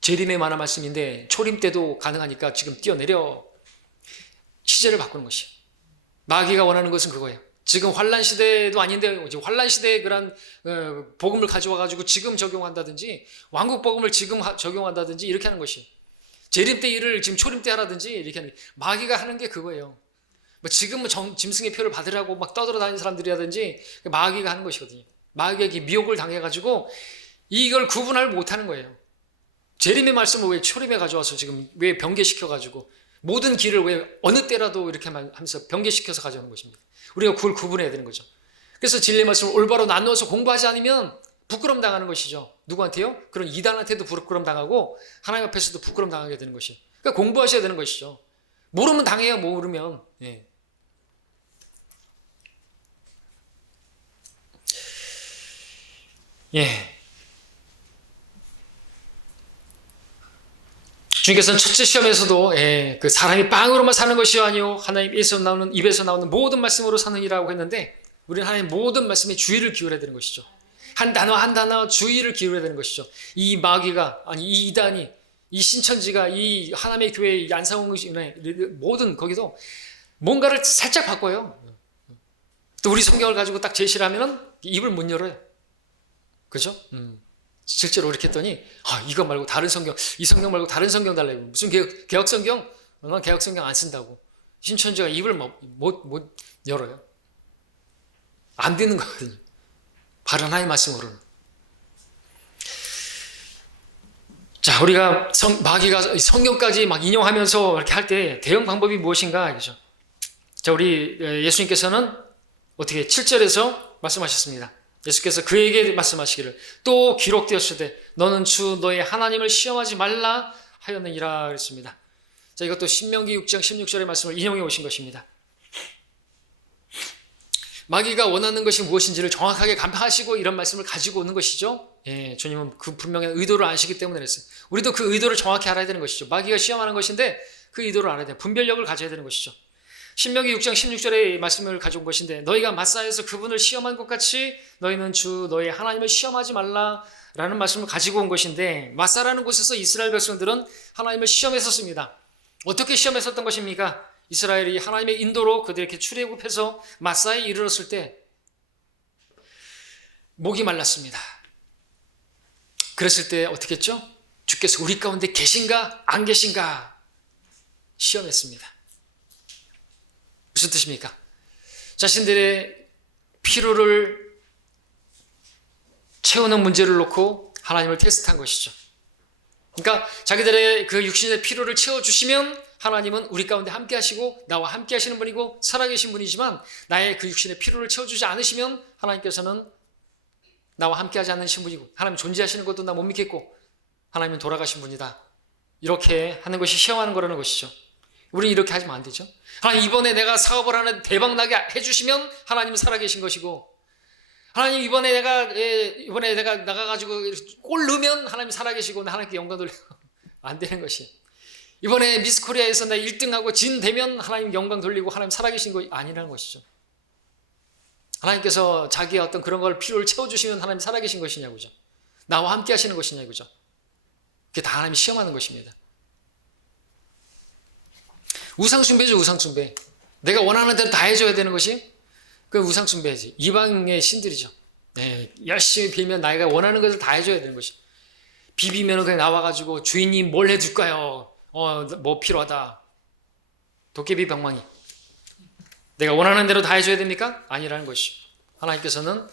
재림에 관한 말씀인데 초림 때도 가능하니까 지금 뛰어내려. 시제를 바꾸는 것이에요. 마귀가 원하는 것은 그거예요. 지금 환란 시대도 아닌데 환란 시대의 그런 복음을 가져와 가지고 지금 적용한다든지 왕국 복음을 지금 적용한다든지 이렇게 하는 것이에요. 재림 때 일을 지금 초림 때 하라든지 이렇게 하는 게 마귀가 하는 게 그거예요. 뭐 지금은 짐승의 표를 받으라고 막 떠들어다니는 사람들이라든지 마귀가 하는 것이거든요. 마귀에게 미혹을 당해가지고 이걸 구분을 못하는 거예요. 재림의 말씀을 왜 초림에 가져와서 지금 왜 변개시켜가지고 모든 길을 왜 어느 때라도 이렇게 하면서 변개시켜서 가져오는 것입니다. 우리가 그걸 구분해야 되는 거죠. 그래서 진리의 말씀을 올바로 나누어서 공부하지 않으면 부끄럼 당하는 것이죠. 누구한테요? 그런 이단한테도 부끄럼 당하고 하나님 앞에서도 부끄럼 당하게 되는 것이에요. 그러니까 공부하셔야 되는 것이죠. 모르면 당해요. 모르면. 예. 예. 주님께서는 첫째 시험에서도 그 사람이 빵으로만 사는 것이 아니요 하나님 입에서 나오는 모든 말씀으로 사느니라고 했는데 우리는 하나님 모든 말씀에 주의를 기울여야 되는 것이죠. 한 단어 한 단어 주의를 기울여야 되는 것이죠. 이 마귀가 아니 이 이단이 이 신천지가 이 하나님의 교회 안상홍의 모든 거기도 뭔가를 살짝 바꿔요. 또 우리 성경을 가지고 딱 제시를 하면은 입을 못 열어요. 그죠? 실제로 이렇게 했더니 이거 말고 다른 성경, 이 성경 말고 다른 성경 달라고. 무슨 개혁 성경? 난 개혁 성경 안 쓴다고. 신천지가 입을 못 열어요. 안 되는 거거든요. 바른 하나님의 말씀으로는. 자, 우리가 마귀가 성경까지 막 인용하면서 이렇게 할 때 대응 방법이 무엇인가 알죠? 자, 우리 예수님께서는 어떻게 7절에서 말씀하셨습니다. 예수께서 그에게 말씀하시기를 또 기록되었을 때 너는 주 너의 하나님을 시험하지 말라 하였느니라 그랬습니다. 자, 이것도 신명기 6장 16절의 말씀을 인용해 오신 것입니다. 마귀가 원하는 것이 무엇인지를 정확하게 간파하시고 이런 말씀을 가지고 오는 것이죠. 예, 주님은 그 분명한 의도를 아시기 때문에 그랬어요. 우리도 그 의도를 정확히 알아야 되는 것이죠. 마귀가 시험하는 것인데 그 의도를 알아야 돼요. 분별력을 가져야 되는 것이죠. 신명기 6장 16절의 말씀을 가져온 것인데 너희가 마사에서 그분을 시험한 것 같이 너희는 주 너희 하나님을 시험하지 말라라는 말씀을 가지고 온 것인데 마사라는 곳에서 이스라엘 백성들은 하나님을 시험했었습니다. 어떻게 시험했었던 것입니까? 이스라엘이 하나님의 인도로 그들에게 출애굽해서 마사에 이르렀을 때 목이 말랐습니다. 그랬을 때 어떻게 했죠? 주께서 우리 가운데 계신가 안 계신가 시험했습니다. 무슨 뜻입니까? 자신들의 피로를 채우는 문제를 놓고 하나님을 테스트한 것이죠. 그러니까 자기들의 그 육신의 피로를 채워주시면 하나님은 우리 가운데 함께 하시고 나와 함께 하시는 분이고 살아계신 분이지만 나의 그 육신의 피로를 채워주지 않으시면 하나님께서는 나와 함께 하지 않으신 분이고 하나님 존재하시는 것도 나 못 믿겠고 하나님은 돌아가신 분이다. 이렇게 하는 것이 시험하는 거라는 것이죠. 우리는 이렇게 하면 안 되죠. 하나님 이번에 내가 사업을 하나 대박나게 해주시면 하나님은 살아계신 것이고 하나님 이번에 내가 나가가지고 골 넣으면 하나님 살아계시고 하나님께 영광 돌리고 안 되는 것이에요. 이번에 미스코리아에서 나 1등하고 진 되면 하나님 영광 돌리고 하나님 살아계신 거 아니라는 것이죠. 하나님께서 자기의 어떤 그런 걸 필요를 채워주시면 하나님 살아계신 것이냐고죠. 나와 함께 하시는 것이냐고죠. 그게 다 하나님이 시험하는 것입니다. 우상숭배죠, 우상숭배. 내가 원하는 대로 다 해줘야 되는 것이 그 우상숭배지. 이방의 신들이죠. 네, 열심히 빌면 나이가 원하는 것을 다 해줘야 되는 것이. 비비면 그냥 나와가지고 주인님 뭘 해줄까요? 뭐 필요하다. 도깨비 방망이. 내가 원하는 대로 다 해줘야 됩니까? 아니라는 것이죠. 하나님께서는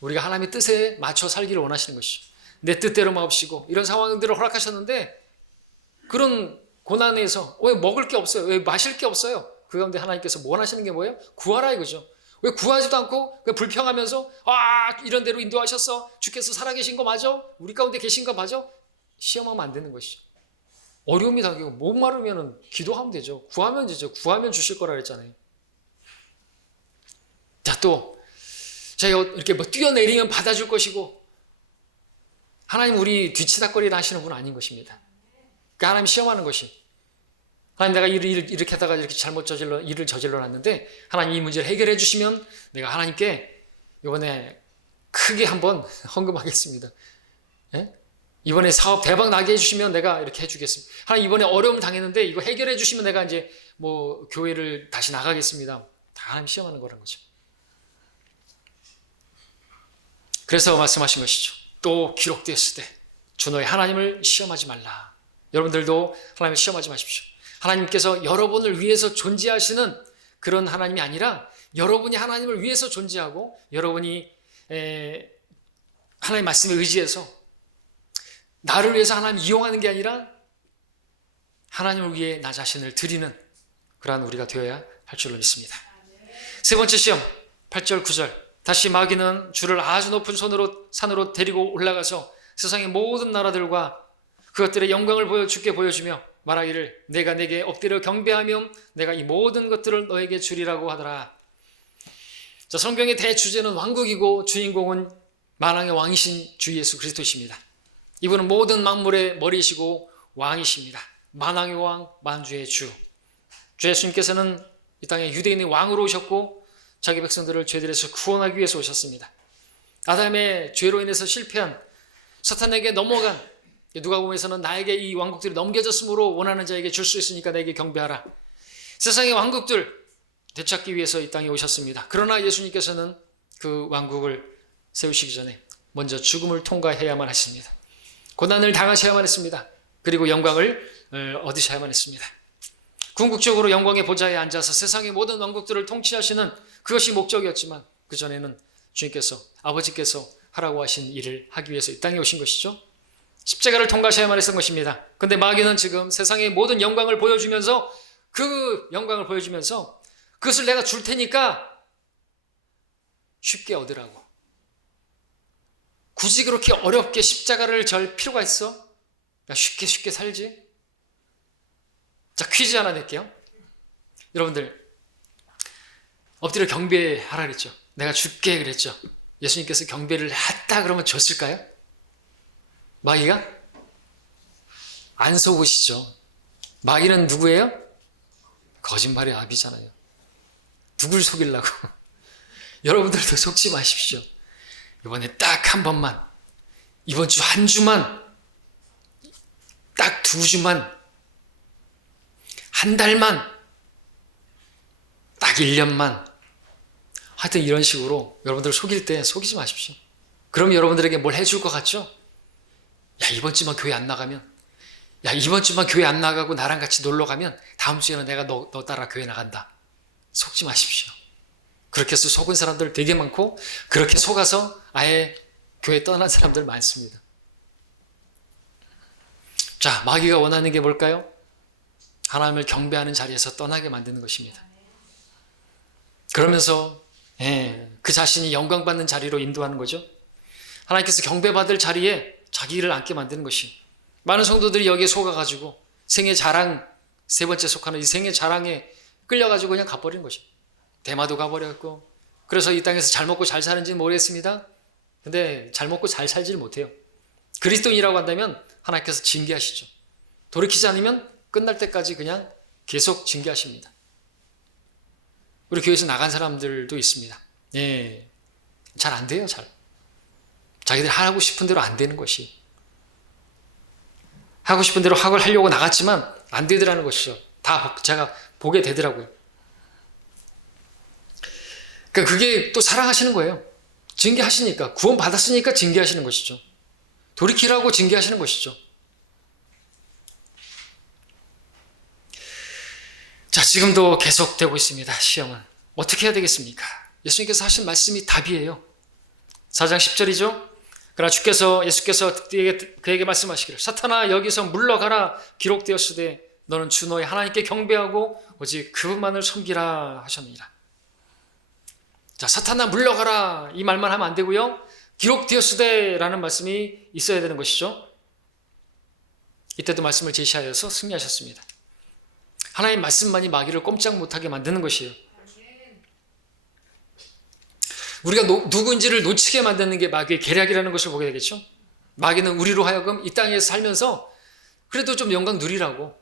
우리가 하나님의 뜻에 맞춰 살기를 원하시는 것이죠. 내 뜻대로 마옵시고 이런 상황들을 허락하셨는데 그런 고난에서 왜 먹을 게 없어요? 왜 마실 게 없어요? 그 가운데 하나님께서 원하시는 게 뭐예요? 구하라 이거죠. 왜 구하지도 않고 불평하면서 이런 대로 인도하셨어. 주께서 살아계신 거 맞아? 우리 가운데 계신 거 맞아? 시험하면 안 되는 것이죠. 어려움이 당기고 목마르면 기도하면 되죠. 구하면 되죠. 구하면 주실 거라 그랬잖아요. 자, 또 저희가 이렇게 뭐 뛰어내리면 받아줄 것이고 하나님 우리 뒤치다거리를 하시는 분 아닌 것입니다. 그러니까 하나님 시험하는 것이 하나님 내가 일을 이렇게 하다가 이렇게 잘못 일을 저질러 놨는데 하나님 이 문제를 해결해 주시면 내가 하나님께 이번에 크게 한번 헌금하겠습니다. 예? 이번에 사업 대박 나게 해주시면 내가 이렇게 해주겠습니다. 하나님 이번에 어려움 당했는데 이거 해결해 주시면 내가 이제 뭐 교회를 다시 나가겠습니다. 다 하나님 시험하는 거라는 거죠. 그래서 말씀하신 것이죠. 또 기록되었을 때 주 너의 하나님을 시험하지 말라. 여러분들도 하나님을 시험하지 마십시오. 하나님께서 여러분을 위해서 존재하시는 그런 하나님이 아니라 여러분이 하나님을 위해서 존재하고 여러분이 하나님 말씀에 의지해서 나를 위해서 하나님 이용하는 게 아니라 하나님을 위해 나 자신을 드리는 그러한 우리가 되어야 할 줄로 믿습니다. 세 번째 시험 8절 9절 다시 마귀는 주를 아주 높은 산으로 데리고 올라가서 세상의 모든 나라들과 그것들의 영광을 주께 보여주며 말하기를 내가 내게 엎드려 경배하며 내가 이 모든 것들을 너에게 주리라고 하더라. 자, 성경의 대주제는 왕국이고 주인공은 만왕의 왕이신 주 예수 그리스도십니다. 이분은 모든 만물의 머리이시고 왕이십니다. 만왕의 왕, 만주의 주. 주 예수님께서는 이 땅에 유대인의 왕으로 오셨고 자기 백성들을 죄들에서 구원하기 위해서 오셨습니다. 아담의 죄로 인해서 실패한 사탄에게 넘어간 누가복음에서는 나에게 이 왕국들이 넘겨졌으므로 원하는 자에게 줄 수 있으니까 내게 경배하라. 세상의 왕국들 되찾기 위해서 이 땅에 오셨습니다. 그러나 예수님께서는 그 왕국을 세우시기 전에 먼저 죽음을 통과해야만 했습니다. 고난을 당하셔야만 했습니다. 그리고 영광을 얻으셔야만 했습니다. 궁극적으로 영광의 보좌에 앉아서 세상의 모든 왕국들을 통치하시는 그것이 목적이었지만 그 전에는 주님께서 아버지께서 하라고 하신 일을 하기 위해서 이 땅에 오신 것이죠. 십자가를 통과하셔야만 했던 것입니다. 그런데 마귀는 지금 세상의 모든 영광을 보여주면서 그 영광을 보여주면서 그것을 내가 줄 테니까 쉽게 얻으라고. 굳이 그렇게 어렵게 십자가를 절 필요가 있어? 쉽게 살지? 자, 퀴즈 하나 낼게요. 여러분들 엎드려 경배하라 그랬죠. 내가 줄게 그랬죠. 예수님께서 경배를 했다 그러면 줬을까요? 마귀가? 안 속으시죠. 마귀는 누구예요? 거짓말의 아비잖아요. 누굴 속이려고? 여러분들도 속지 마십시오. 이번에 딱 한 번만, 이번 주 한 주만, 딱 2주만, 한 달만, 딱 1년만, 하여튼 이런 식으로 여러분들 속일 때 속이지 마십시오. 그럼 여러분들에게 뭘 해줄 것 같죠? 야, 이번 주만 교회 안 나가면, 야, 이번 주만 교회 안 나가고 나랑 같이 놀러 가면 다음 주에는 내가 너 따라 교회 나간다. 속지 마십시오. 그렇게 해서 속은 사람들 되게 많고 그렇게 속아서 아예 교회 떠난 사람들 많습니다. 자, 마귀가 원하는 게 뭘까요? 하나님을 경배하는 자리에서 떠나게 만드는 것입니다. 그러면서 그 자신이 영광받는 자리로 인도하는 거죠. 하나님께서 경배받을 자리에 자기를 앉게 만드는 것이 많은 성도들이 여기에 속아가지고 생애 자랑, 세 번째 속하는 이 생애 자랑에 끌려가지고 그냥 가버리는 것이 대마도 가버렸고 그래서 이 땅에서 잘 먹고 잘 사는지는 모르겠습니다. 근데 잘 먹고 잘 살지를 못해요. 그리스도인이라고 한다면 하나님께서 징계하시죠. 돌이키지 않으면 끝날 때까지 그냥 계속 징계하십니다. 우리 교회에서 나간 사람들도 있습니다. 예, 잘 안 돼요, 잘. 자기들 하고 싶은 대로 안 되는 것이. 하고 싶은 대로 학을 하려고 나갔지만 안 되더라는 것이죠. 다 제가 보게 되더라고요. 그러니까 그게 또 사랑하시는 거예요. 징계하시니까, 구원 받았으니까 징계하시는 것이죠. 돌이키라고 징계하시는 것이죠. 자, 지금도 계속되고 있습니다. 시험은. 어떻게 해야 되겠습니까? 예수님께서 하신 말씀이 답이에요. 4장 10절이죠. 그러나 예수께서 그에게 말씀하시기를 사탄아 여기서 물러가라 기록되었으되 너는 주 너의 하나님께 경배하고 오직 그분만을 섬기라 하셨느니라. 자, 사탄아 물러가라 이 말만 하면 안 되고요. 기록되었으되 라는 말씀이 있어야 되는 것이죠. 이때도 말씀을 제시하여서 승리하셨습니다. 하나님 말씀만이 마귀를 꼼짝 못하게 만드는 것이에요. 우리가 누군지를 놓치게 만드는 게 마귀의 계략이라는 것을 보게 되겠죠. 마귀는 우리로 하여금 이 땅에 살면서 그래도 좀 영광 누리라고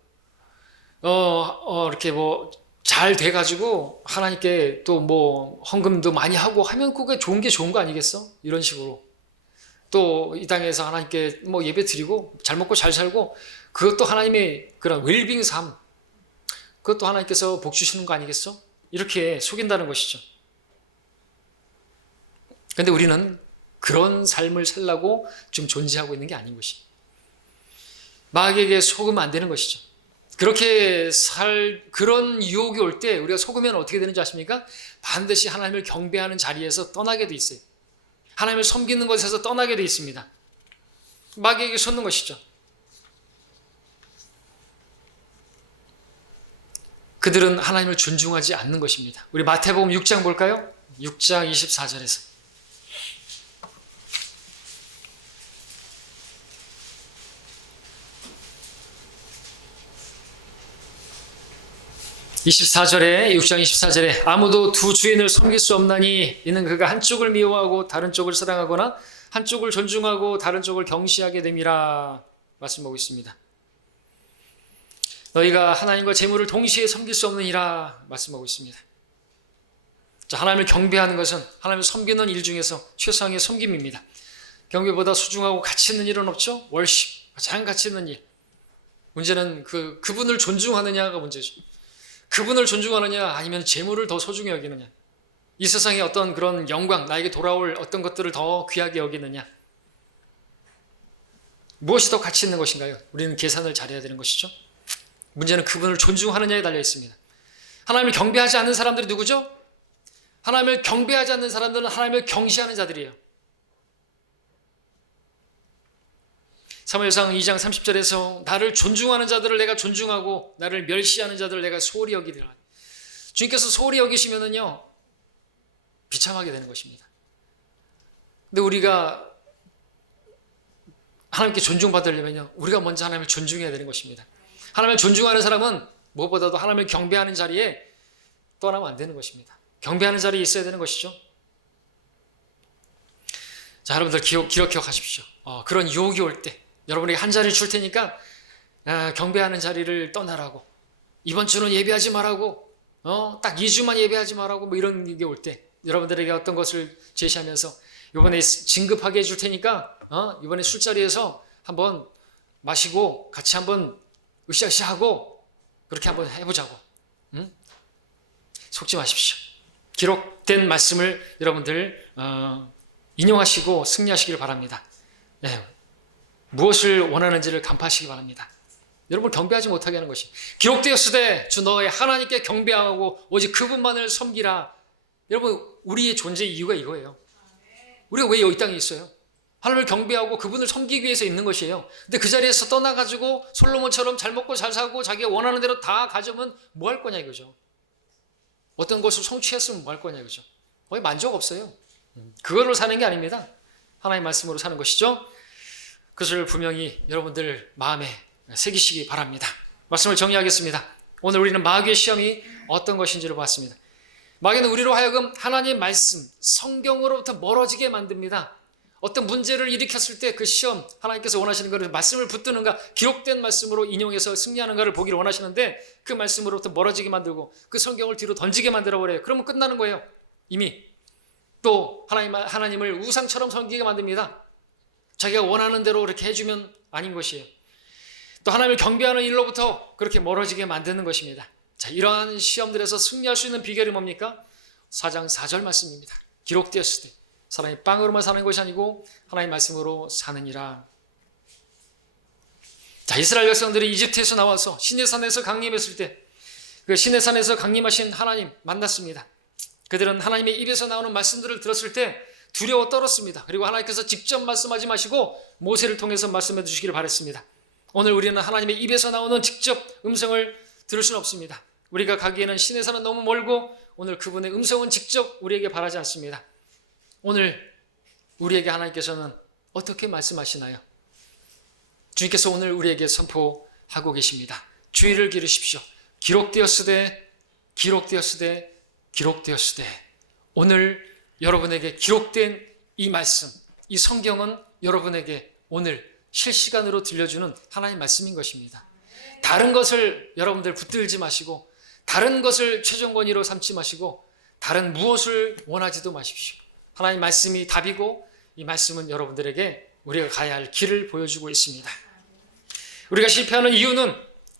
이렇게 뭐 잘 돼가지고 하나님께 또 뭐 헌금도 많이 하고 하면 그게 좋은 게 좋은 거 아니겠어? 이런 식으로 또 이 땅에서 하나님께 뭐 예배 드리고 잘 먹고 잘 살고 그것도 하나님의 그런 웰빙 삶 그것도 하나님께서 복 주시는 거 아니겠어? 이렇게 속인다는 것이죠. 그런데 우리는 그런 삶을 살라고 지금 존재하고 있는 게 아닌 것이. 마귀에게 속으면 안 되는 것이죠. 그렇게 그런 유혹이 올 때 우리가 속으면 어떻게 되는지 아십니까? 반드시 하나님을 경배하는 자리에서 떠나게 돼 있어요. 하나님을 섬기는 것에서 떠나게 돼 있습니다. 마귀에게 솟는 것이죠. 그들은 하나님을 존중하지 않는 것입니다. 우리 마태복음 6장 볼까요? 6장 24절에서 24절에 6장 24절에 아무도 두 주인을 섬길 수 없나니 이는 그가 한쪽을 미워하고 다른 쪽을 사랑하거나 한쪽을 존중하고 다른 쪽을 경시하게 됨이라 말씀하고 있습니다. 너희가 하나님과 재물을 동시에 섬길 수 없느니라 말씀하고 있습니다. 자, 하나님을 경배하는 것은 하나님을 섬기는 일 중에서 최상의 섬김입니다. 경배보다 소중하고 가치 있는 일은 없죠. 월십, 가장 가치 있는 일. 문제는 그분을 존중하느냐가 문제죠. 그분을 존중하느냐 아니면 재물을 더 소중히 여기느냐, 이 세상의 어떤 그런 영광, 나에게 돌아올 어떤 것들을 더 귀하게 여기느냐, 무엇이 더 가치 있는 것인가요? 우리는 계산을 잘해야 되는 것이죠. 문제는 그분을 존중하느냐에 달려 있습니다. 하나님을 경배하지 않는 사람들이 누구죠? 하나님을 경배하지 않는 사람들은 하나님을 경시하는 자들이에요. 사무엘상 2장 30절에서 나를 존중하는 자들을 내가 존중하고 나를 멸시하는 자들을 내가 소홀히 여기리라. 주님께서 소홀히 여기시면은요 비참하게 되는 것입니다. 근데 우리가 하나님께 존중받으려면요 우리가 먼저 하나님을 존중해야 되는 것입니다. 하나님을 존중하는 사람은 무엇보다도 하나님을 경배하는 자리에 떠나면 안 되는 것입니다. 경배하는 자리에 있어야 되는 것이죠. 자, 여러분들 기억하십시오. 그런 유혹이 올 때 여러분에게 한 자리를 줄 테니까 경배하는 자리를 떠나라고, 이번 주는 예배하지 말라고, 딱 2주만 예배하지 말라고, 뭐 이런 게 올 때 여러분들에게 어떤 것을 제시하면서 이번에 진급하게 해줄 테니까 이번에 술자리에서 한번 마시고 같이 한번 으쌰으쌰하고 그렇게 한번 해보자고. 속지 마십시오. 기록된 말씀을 여러분들 인용하시고 승리하시길 바랍니다. 네. 무엇을 원하는지를 간파하시기 바랍니다. 여러분 경배하지 못하게 하는 것이 기록되었으되 주 너의 하나님께 경배하고 오직 그분만을 섬기라. 여러분 우리의 존재의 이유가 이거예요. 우리가 왜 여기 땅에 있어요? 하나님을 경배하고 그분을 섬기기 위해서 있는 것이에요. 근데 그 자리에서 떠나가지고 솔로몬처럼 잘 먹고 잘 사고 자기가 원하는 대로 다 가져면 뭐 할 거냐 이거죠. 어떤 것을 성취했으면 뭐 할 거냐 이거죠. 거의 만족 없어요. 그걸로 사는 게 아닙니다. 하나님의 말씀으로 사는 것이죠. 그것을 분명히 여러분들 마음에 새기시기 바랍니다. 말씀을 정리하겠습니다. 오늘 우리는 마귀의 시험이 어떤 것인지를 봤습니다. 마귀는 우리로 하여금 하나님의 말씀, 성경으로부터 멀어지게 만듭니다. 어떤 문제를 일으켰을 때 그 시험, 하나님께서 원하시는 것을 말씀을 붙드는가, 기록된 말씀으로 인용해서 승리하는가를 보기를 원하시는데 그 말씀으로부터 멀어지게 만들고 그 성경을 뒤로 던지게 만들어버려요. 그러면 끝나는 거예요. 이미 또 하나님을 우상처럼 섬기게 만듭니다. 자기가 원하는 대로 그렇게 해주면 아닌 것이에요. 또 하나님을 경배하는 일로부터 그렇게 멀어지게 만드는 것입니다. 자, 이러한 시험들에서 승리할 수 있는 비결이 뭡니까? 4장 4절 말씀입니다. 기록되었을 때 사람이 빵으로만 사는 것이 아니고 하나님의 말씀으로 사느니라. 자, 이스라엘 백성들이 이집트에서 나와서 시내산에서 강림했을 때 그 시내산에서 강림하신 하나님 만났습니다. 그들은 하나님의 입에서 나오는 말씀들을 들었을 때 두려워 떨었습니다. 그리고 하나님께서 직접 말씀하지 마시고 모세를 통해서 말씀해 주시기를 바랬습니다. 오늘 우리는 하나님의 입에서 나오는 직접 음성을 들을 수는 없습니다. 우리가 가기에는 시내산은 너무 멀고 오늘 그분의 음성은 직접 우리에게 바라지 않습니다. 오늘 우리에게 하나님께서는 어떻게 말씀하시나요? 주님께서 오늘 우리에게 선포하고 계십니다. 주의를 기르십시오. 기록되었으되 기록되었으되 기록되었으되. 오늘 여러분에게 기록된 이 말씀, 이 성경은 여러분에게 오늘 실시간으로 들려주는 하나님의 말씀인 것입니다. 다른 것을 여러분들 붙들지 마시고 다른 것을 최종 권위로 삼지 마시고 다른 무엇을 원하지도 마십시오. 하나님의 말씀이 답이고 이 말씀은 여러분들에게 우리가 가야 할 길을 보여주고 있습니다. 우리가 실패하는 이유는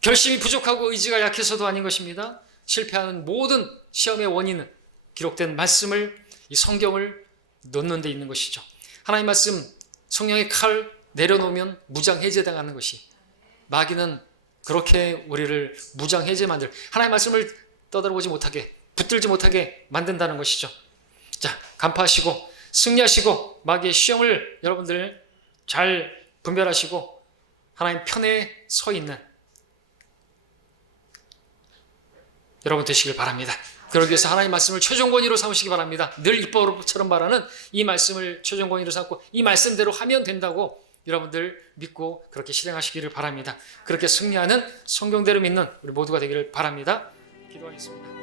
결심이 부족하고 의지가 약해서도 아닌 것입니다. 실패하는 모든 시험의 원인은 기록된 말씀을, 이 성경을 놓는 데 있는 것이죠. 하나님의 말씀, 성령의 칼 내려놓으면 무장해제당하는 것이, 마귀는 그렇게 우리를 무장해제 만들, 하나님의 말씀을 떠들어보지 못하게, 붙들지 못하게 만든다는 것이죠. 자, 간파하시고 승리하시고 마귀의 시험을 여러분들 잘 분별하시고 하나님 편에 서 있는 여러분 되시길 바랍니다. 그러기 위해서 하나님 말씀을 최종 권위로 삼으시기 바랍니다. 늘 입버릇처럼 말하는 이 말씀을 최종 권위로 삼고 이 말씀대로 하면 된다고 여러분들 믿고 그렇게 실행하시기를 바랍니다. 그렇게 승리하는 성경대로 믿는 우리 모두가 되기를 바랍니다. 기도하겠습니다.